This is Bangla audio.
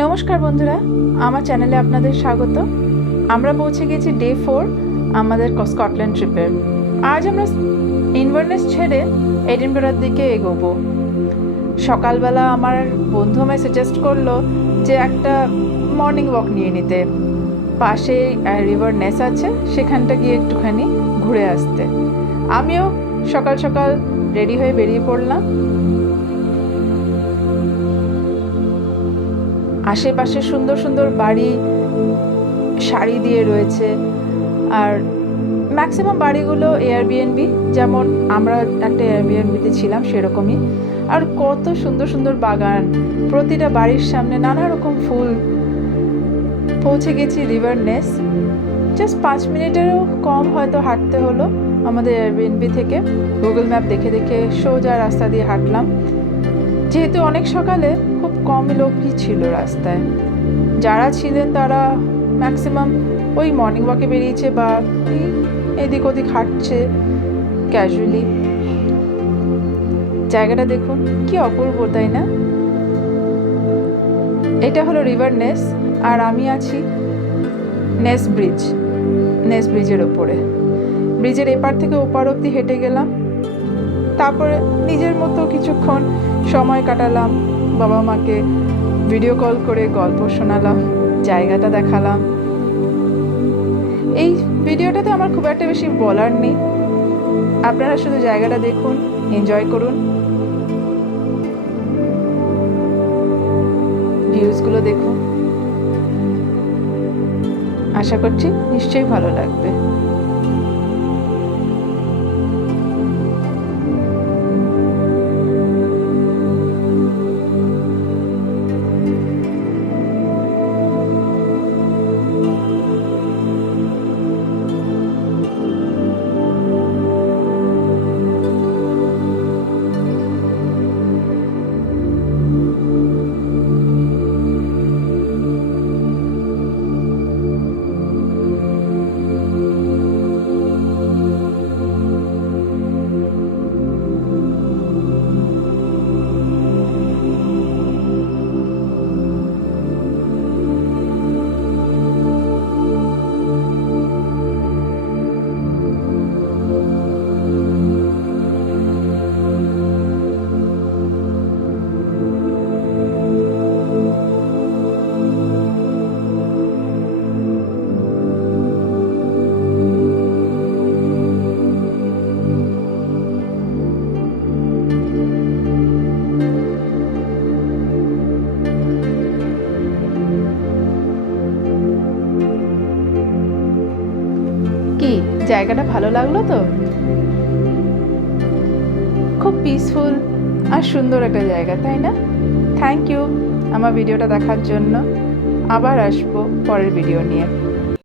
নমস্কার বন্ধুরা, আমার চ্যানেলে আপনাদের স্বাগত। আমরা পৌঁছে গেছি ডে 4 আমাদের স্কটল্যান্ড ট্রিপের। আজ আমরা ইনভারনেস ছেড়ে এডিনবরার দিকে এগোবো। সকালবেলা আমার বন্ধু আমায় সাজেস্ট করলো যে একটা মর্নিং ওয়াক নিয়ে নিতে। পাশে রিভার নেস আছে, সেখানটা গিয়ে একটুখানি ঘুরে আসতে। আমিও সকাল সকাল রেডি হয়ে বেরিয়ে পড়লাম। আশেপাশে সুন্দর সুন্দর বাড়ি সারি দিয়ে রয়েছে, আর ম্যাক্সিমাম বাড়িগুলো এয়ারবিএনবি, যেমন আমরা একটা এয়ারবিএনবিতে ছিলাম সেরকমই। আর কত সুন্দর সুন্দর বাগান, প্রতিটা বাড়ির সামনে নানা রকম ফুল। পৌঁছে গেছি রিভার নেস। জাস্ট 5 মিনিটেরও কম হয়তো হাঁটতে হলো আমাদের এয়ারবিএনবি থেকে। গুগল ম্যাপ দেখে দেখে সোজা রাস্তা দিয়ে হাঁটলাম। যেহেতু অনেক সকালে, খুব কম লোকই ছিল রাস্তায়। যারা ছিলেন তারা ম্যাক্সিমাম ওই মর্নিং ওয়াকে বেরিয়েছে বা এদিক ওদিক হাঁটছে ক্যাজুয়ালি। জায়গাটা দেখুন, কি অপূর্ব, তাই না? এটা হলো রিভার নেস, আর আমি আছি নেস ব্রিজের ওপরে। ব্রিজের এপার থেকে ওপার অবধি হেঁটে গেলাম। তারপরে নিজের মতো কিছুক্ষণ সময় কাটালাম, বাবা মাকে ভিডিও কল করে গল্প শোনালাম, জায়গাটা দেখালাম। এই ভিডিওটাতে আমার খুব একটা বেশি বলার নেই, আপনারা শুধু জায়গাটা দেখুন, এনজয় করুন, ভিউজগুলো দেখুন। আশা করছি নিশ্চয়ই ভালো লাগবে। কি জায়গাটা ভালো লাগলো তো? খুব পিসফুল আর সুন্দর একটা জায়গা, তাই না? থ্যাংক ইউ আমার ভিডিওটা দেখার জন্য। আবার আসবো পরের ভিডিও নিয়ে।